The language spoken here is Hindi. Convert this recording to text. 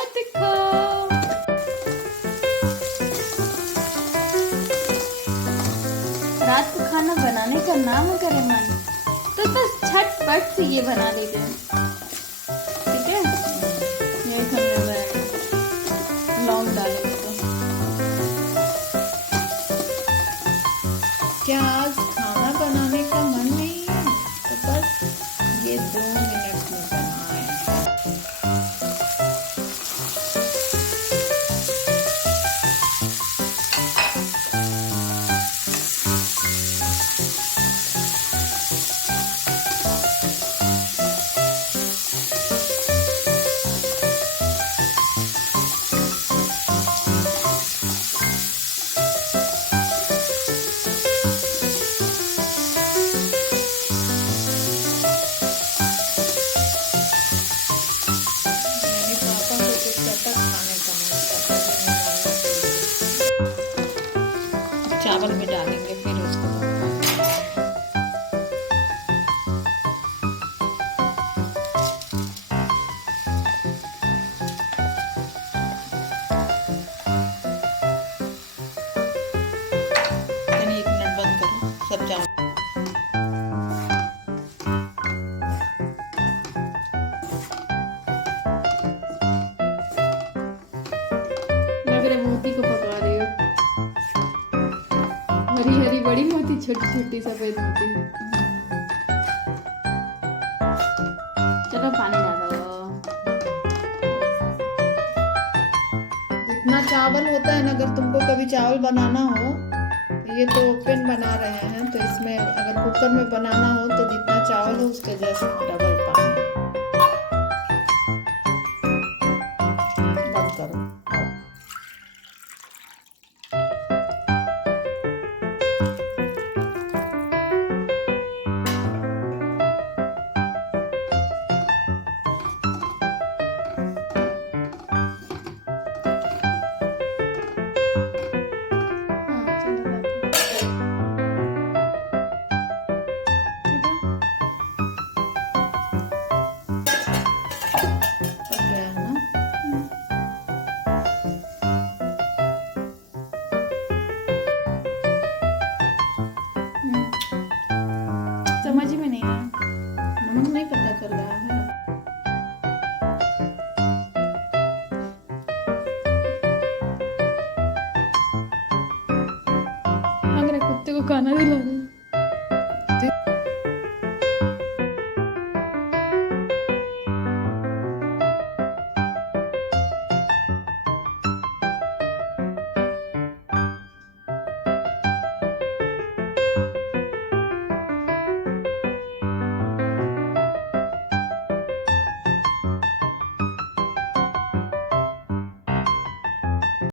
मत खाओ। रात को खाना बनाने का नाम करे मन तो बस झटपट से ये बना लीजिए, ठीक है। ये हमने लौंग डालेंगे तो क्या आज खाना बनाने का मन नहीं है तो बस ये 2 मिनट में बनाएं। चावल में डालेंगे फिर उसको मैंने 1 मिनट बंद करो सब चावल। लग रहा है मोती को पका रही हो। हरी हरी बड़ी मोती, छोटी छोटी सफेद मोती। चलो पानी डालो। जितना चावल होता है ना, अगर तुमको कभी चावल बनाना हो, ये तो ओपन बना रहे हैं, तो इसमें अगर कुकर में बनाना हो तो जितना चावल हो उसके जस्ट डबल पानी। बंद करो। समझ में नहीं आया, नमक नहीं पता चल रहा है। अगर कुत्ते को खाना दिला